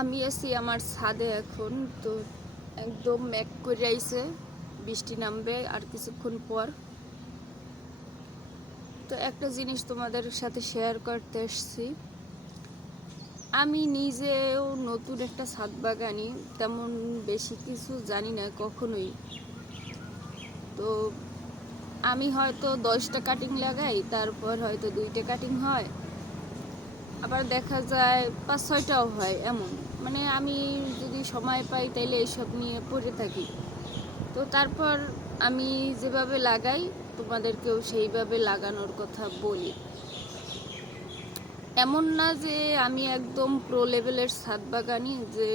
আমি আছি আমার ছাদে এখন, তো একদম ম্যাক করে আইছে, বৃষ্টি নামবে আর কিছুক্ষণ পর। তো একটা জিনিস তোমাদের সাথে শেয়ার করতে এসছি। আমি নিজেও নতুন একটা ছাদ বাগানি, তেমন বেশি কিছু জানি না কখনোই। তো আমি হয়তো দশটা কাটিং লাগাই, তারপর হয়তো দুইটা কাটিং হয়। আবার দেখা যায় পাঁচ ছয়টাও হয় এমন। মানে আমি যদি সময় পাই তাইলে এসব নিয়ে পড়ে থাকি। তো তারপর আমি যেভাবে লাগাই, তোমাদেরকেও সেইভাবে লাগানোর কথা বলি। এমন না যে আমি একদম প্রো লেভেলের ছাদ বাগানি, যে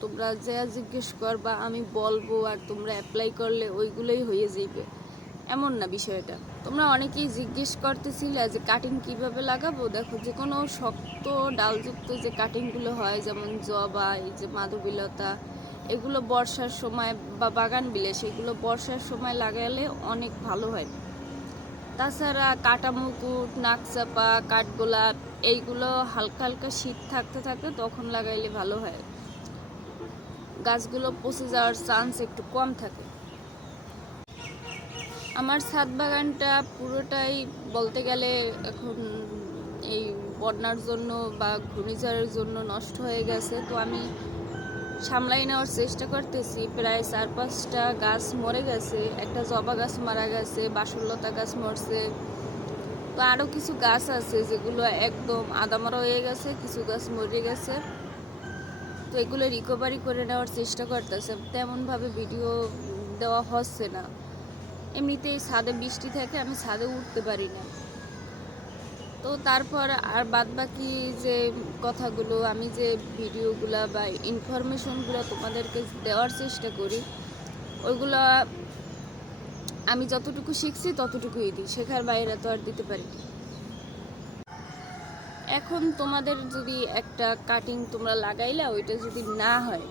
তোমরা যা জিজ্ঞেস করবা আমি বলব আর তোমরা অ্যাপ্লাই করলে ওইগুলোই হয়ে যাইবে। এমন না বিষয়টা। তোমরা অনেকেই জিজ্ঞেস করতেছিলে যে কাটিং কীভাবে লাগাবো? দেখো যে কোনো শক্ত, ডালযুক্ত যে কাটিংগুলো হয়, যেমন জবা, এই যে মাধবীলতা, এগুলো বর্ষার সময় বা বাগান বিলে সেগুলো বর্ষার সময় লাগালে অনেক ভালো হয়। তাছাড়া কাটা মুকুট নাকচাপা কাঠগোলাপ, এইগুলো হালকা হালকা শীত থাকতে থাকতে তখন লাগাইলে ভালো হয়। গাছগুলো পচে যাওয়ার চান্স একটু কম থাকে। আমার ছাদ বাগানটা পুরোটাই বলতে গেলে এখন এই বন্যার জন্য বা ঘূর্ণিঝড়ের জন্য নষ্ট হয়ে গেছে। তো আমি সামলাই নেওয়ার চেষ্টা করতেছি। প্রায় চার, পাঁচটা গাছ মরে গেছে। একটা জবা গাছ মারা গেছে বাসুলতা গাছ মরছে। তো আরও কিছু গাছ আছে যেগুলো একদম আদামারা হয়ে গেছে, কিছু গাছ মরে গেছে। তো এগুলো রিকভারি করে নেওয়ার চেষ্টা করতেছে। তেমনভাবে ভিডিও দেওয়া হচ্ছে না। এমনিতেই ছাদে বৃষ্টি থাকে, আমি ছাদে উঠতে পারি না তো তারপর আর বাদ বাকি যে কথাগুলো, আমি যে ভিডিওগুলো বা ইনফরমেশনগুলো তোমাদেরকে দেওয়ার চেষ্টা করি, ওইগুলো আমি যতটুকু শিখছি ততটুকুই দিই, শেখার বাইরে তো আর দিতে পারি। এখন তোমাদের যদি একটা কাটিং তোমরা লাগাইলা, ওইটা যদি না হয়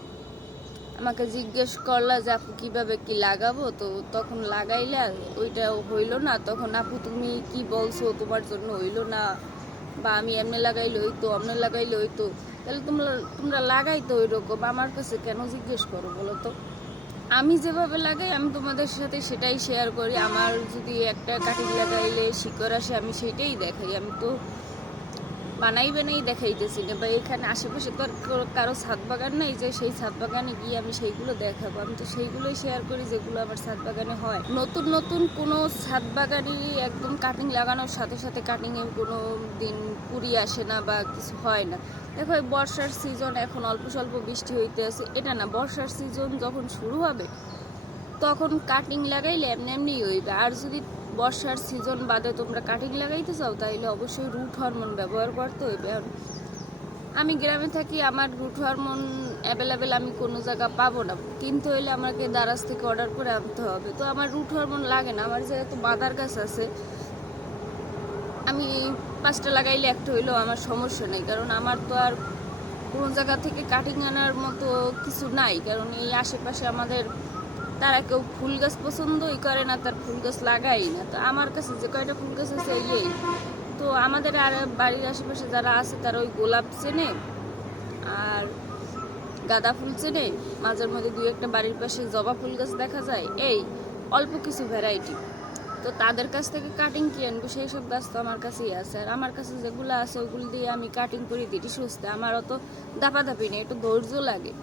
আমাকে জিজ্ঞেস করলা যে আপু, কীভাবে কি লাগাবো? তো তখন লাগাইলা, ওইটা হইল না। তখন আপু, তুমি কি বলছো? তোমার জন্য হইল না। বা আমি এমনি লাগাইলে ওই তো এমনি লাগাইলে ওই তো তাহলে তোমরা তোমরা লাগাই তো ওই রকম আমার কাছে কেন জিজ্ঞেস করো বলো তো? আমি যেভাবে লাগাই, আমি তোমাদের সাথে সেটাই শেয়ার করি। আমার যদি একটা কাটিং লাগাইলে শিকড় আসে, আমি সেটাই দেখাই। আমি তো বানাই বানাই দেখাইতেছি না, বা এখানে আশেপাশে তো আর কারো- ছাদ বাগান নাই যে সেই ছাদ বাগানে গিয়ে আমি সেইগুলো দেখাবো। আমি তো সেইগুলোই শেয়ার করি যেগুলো আমার ছাদ বাগানে হয়। নতুন নতুন কোনো ছাদ বাগানই একদম কাটিং লাগানোর সাথে সাথে কাটিংয়ে কোনো দিন পুরি আসে না বা কিছু হয় না। দেখো বর্ষার সিজন এখন অল্প স্বল্প বৃষ্টি হইতে আছে, এটা না, বর্ষার সিজন যখন শুরু হবে, তখন কাটিং লাগাইলে এমনি এমনি হইবে। আর যদি বর্ষার সিজন বাদে তোমরা কাটিং লাগাইতে চাও তাহলে অবশ্যই রুট হরমোন ব্যবহার করতে হইবে। আমি গ্রামে থাকি, আমার রুট হরমোন অ্যাভেলেবেল আমি কোনো জায়গা পাবো না। কিনতে হইলে আমাকে দারাজ থেকে অর্ডার করে আনতে হবে। তো আমার রুট হরমোন লাগে না, আমার যেহেতু বাদার গাছ আছে, আমি পাঁচটা লাগাইলে একটা হইলেও আমার সমস্যা নেই। কারণ আমার তো আর কোনো জায়গা থেকে কাটিং আনার মতো কিছু নাই। কারণ এই আশেপাশে আমাদের তারা কেউ ফুল গাছ পছন্দই করে না, তার ফুল গাছ লাগাই না। তো আমার কাছে যে কয়টা ফুল গাছ আছে এই তো আমাদের আর বাড়ির আশেপাশে যারা আছে, তারা ওই গোলাপ চেনে আর গাঁদা ফুল চেনে। মাঝের মধ্যে দুই একটা বাড়ির পাশে জবা ফুল গাছ দেখা যায়। এই, অল্প কিছু ভ্যারাইটি তো তাদের কাছ থেকে কাটিং কি আনব, সেই সব গাছ তো আমার কাছেই আছে। আর আমার কাছে যেগুলো আছে, ওগুলো দিয়ে আমি কাটিং করে দিই। সুস্থ আমার অত দাপাদাপি নেই, একটু ধৈর্য লাগে।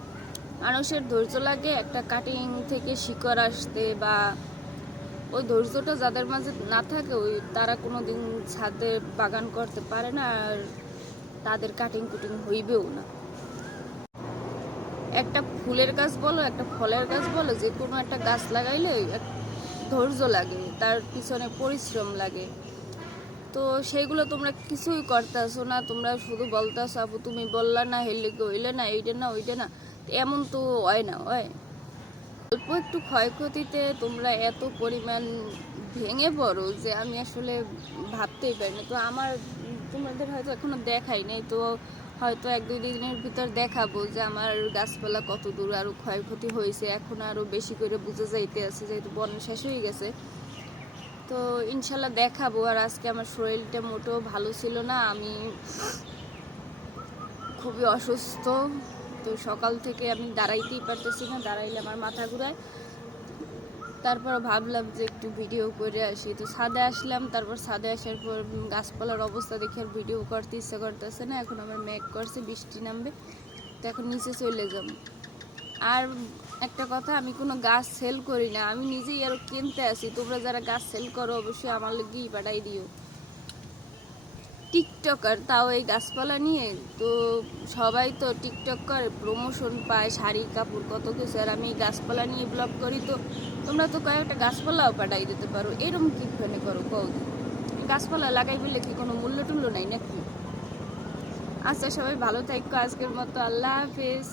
মানুষের ধৈর্য লাগে একটা কাটিং থেকে শিকড় আসতে বা ওই ধৈর্যটা যাদের মাঝে না থাকে, ওই তারা কোনো দিন ছাদে বাগান করতে পারে না আর তাদের কাটিং কুটিং হইবেও না। একটা ফুলের গাছ বলো, একটা ফলের গাছ বলো যে কোনো একটা গাছ লাগাইলে ধৈর্য লাগে, তার পিছনে পরিশ্রম লাগে। তো সেইগুলো তোমরা কিছুই করতেছো না, তোমরা শুধু বলতেছো আপু তুমি বললা না, হেলে হইলে না, এইটা না, ওইটা না। এমন তো হয় না, হয়। অল্প একটু ক্ষয়ক্ষতিতে তোমরা এত পরিমাণ ভেঙে পড়ো যে আমি আসলে ভাবতেই পারি না। তো আমার তোমাদের হয়তো এখনও দেখাই নাই, তো হয়তো এক দুই দিনের ভিতর দেখাবো যে আমার গাছপালা কত দূর আরও ক্ষয়ক্ষতি হয়েছে। এখন আরও বেশি করে বুঝে যাইতে আছে, যেহেতু বন্যা শেষ হয়ে গেছে। তো ইনশাল্লাহ দেখাবো। আর আজকে আমার শরীরটা মোটেও ভালো ছিল না। আমি খুবই অসুস্থ। তো সকাল থেকে আমি দাঁড়াইতেই পারতেছি না, দাঁড়াইলে আমার মাথা ঘুরায়। তারপর ভাবলাম যে একটু ভিডিও করে আসি। তো ছাদে আসলাম, তারপর ছাদে আসার পর গাছপালার অবস্থা দেখে আর ভিডিও করতে ইচ্ছা করতেছে না। এখন আমার মেঘ করছে, বৃষ্টি নামবে, তো এখন নিচে চলে যাব। আর একটা কথা, আমি কোনো গাছ সেল করি না, আমি নিজেই আরও কিনতে আসি। তোমরা যারা গাছ সেল করো, অবশ্যই আমার লগেই পাঠাই দিও। টিকটকার, তাও এই গাছপালা নিয়ে। তো সবাই তো টিকটক করে প্রমোশন পায়, শাড়ি, কাপড়, কত কিছু। আর আমি এই গাছপালা নিয়ে ব্লগ করি, তো তোমরা তো কয়েকটা গাছপালাও পাঠাই দিতে পারো। এরকম কি ফেনে করো কৌ গাছপালা লাগাই বললে কি কোনো মূল্য টুল্য নাই নাকি? আচ্ছা সবাই ভালো থাকো। আজকের মতো আল্লাহ হাফেজ।